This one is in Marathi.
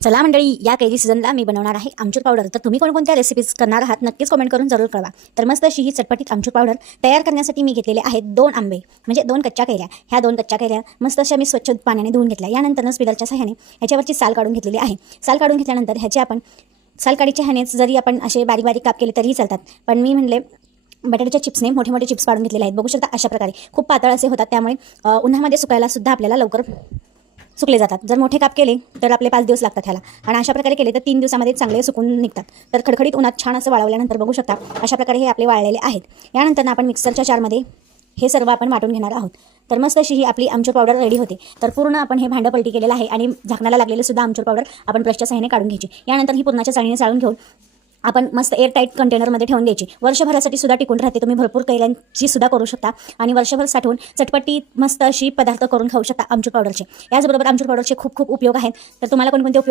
चला मंडळी, या कैरी सीझनला मी बनवणार आहे आमचूर पावडर. तर तुम्ही कोणकोणत्या रेसिपीज करणार आहात नक्कीच कमेंट करून जरूर कळवा. तर मस्त अशी ही चटपटीत आमचूर पावडर तयार करण्यासाठी मी घेतलेले आहेत 2 आंबे, म्हणजे 2 कच्च्या कैऱ्या. ह्या 2 कच्च्या कैऱ्या मस्त अशा मी स्वच्छ पाण्याने धुवून घेतल्या. यानंतर स्पिलरच्या सहाय्याने ह्याच्यावरची साल काढून घेतलेली आहे. साल काढून घेतल्यानंतर ह्याचे आपण साल काढीच्या ह्यानेच जरी आपण असे बारीक बारीक काप केले तरीही चालतात, पण मी म्हणले बटाट्याच्या चिप्सने मोठे मोठे चिप्स पाडून घेतलेले आहेत. बघू शकता अशा प्रकारे खूप पातळ असे होतात, त्यामुळे उन्हामध्ये सुकायला सुद्धा आपल्याला लवकर सुकले जातात. जर मोठे काप केले तर आपले 5 दिवस लागतात ह्याला, आणि अशा प्रकारे केले तर 3 दिवसामध्ये चांगले सुकून निघतात. तर खडखडीत उन्हात छान असं वाळवल्यानंतर बघू शकता अशा प्रकारे हे आपले वाळलेले आहेत. यानंतर आपण मिक्सरच्या जारमध्ये हे सर्व आपण वाटून घेणार आहोत. तर मस्त अशी ही आपली आमचूर पावडर रेडी होते. तर पूर्ण आपण हे भांडं पलटी केलेलं आहे आणि झाकणाला लागलेले सुद्धा आमचूर पावडर आपण ब्रशच्या सहाय्याने काढून घ्यायची. यानंतर ही पूर्णाच्या चाळणीने चाळून घेऊन आपण मस्त एअर टाईट कंटेनरमध्ये ठेवून द्यायची. वर्षभरासाठी सुद्धा टिकून राहते. तुम्ही भरपूर कैऱ्यांची सुद्धा करू शकता आणि वर्षभर साठवून चटपटी मस्त अशी पदार्थ करून खाऊ शकता आमचूर पावडरचे. याचबरोबर आमचूर पावडरचे खूप खूप उपयोग आहेत. तर तुम्हाला कोणकोणते उपयोग